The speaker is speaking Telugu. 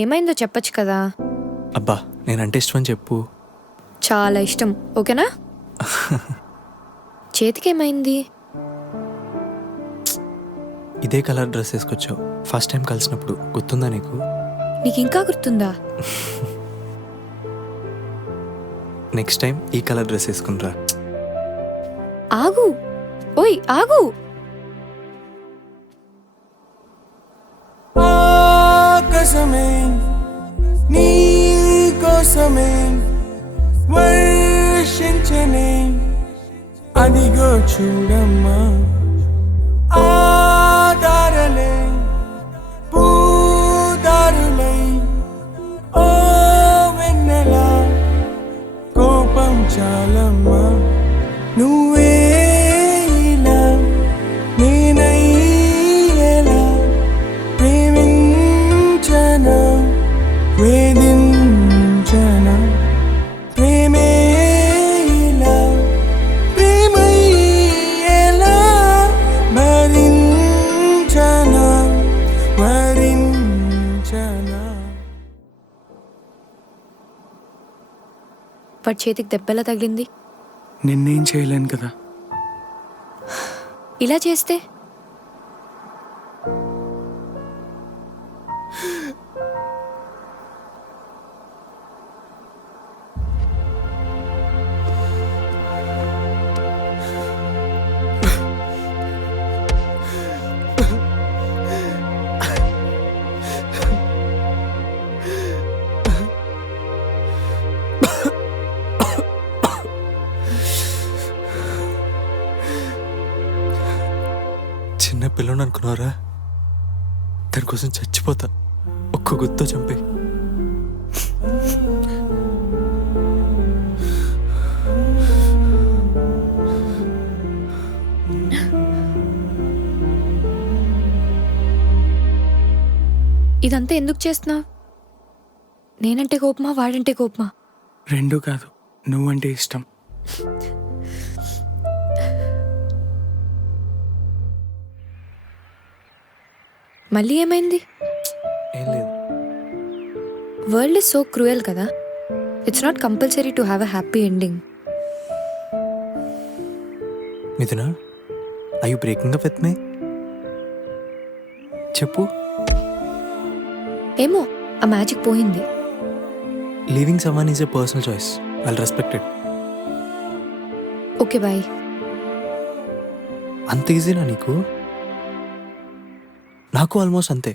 ఏమైందో చెప్పొచ్చు కదా. అబ్బా నేనంటే ఇష్టం అని చెప్పు. చాలా ఇష్టం. ఓకేనా? చేతికేమైంది? ఇదే కలర్ డ్రెస్ వేసుకొచ్చావు ఫస్ట్ టైం కలిసినప్పుడు, గుర్తుందా నీకు? నీకు ఇంకా గుర్తుందా? నెక్స్ట్ టైం ఈ కలర్ డ్రెస్ వేసుకునిరా. ఆగు, ఓయ్ ఆగు. ఆకాశమే నీ కోసమే వర్షించనే, అదిగో చూడమ్మా ఆదారలే పూదారులై, ఓ వెన్నెలా కోపం చాలమ్మా, నువ్వే ఇలా నేనై ఎలా ప్రేమించనా వేధించనా, ప్రేమే ఇలా ప్రేమై ఎలా భరించనా భరించనా. వాడి చేతికి దెబ్బలా తగిలింది. నిన్నేం చేయలేను కదా. ఇలా చేస్తే చిన్న పిల్లని అనుకున్నారా? దానికోసం చచ్చిపోతా, ఒక్క గుర్తో చంపే. ఇదంతా ఎందుకు చేస్తున్నావు? నేనంటే కోపమా, వాడంటే కోపమా? రెండూ కాదు, నువ్వంటే ఇష్టం. మళ్ళీ ఏమైంది? ఏం లేదు. వరల్డ్ ఇస్ సో క్రూయల్ కదా. It's not compulsory to have a happy ending. Mithuna, I you breaking up with me? చెప్పు. ఏమో, ఆ మ్యాజిక్ పోయింది. Leaving someone is a personal choice, I'll respect it. Okay bye. అంత ఈజీనా నీకు? నాకు ఆల్మోస్ట్ అంతే.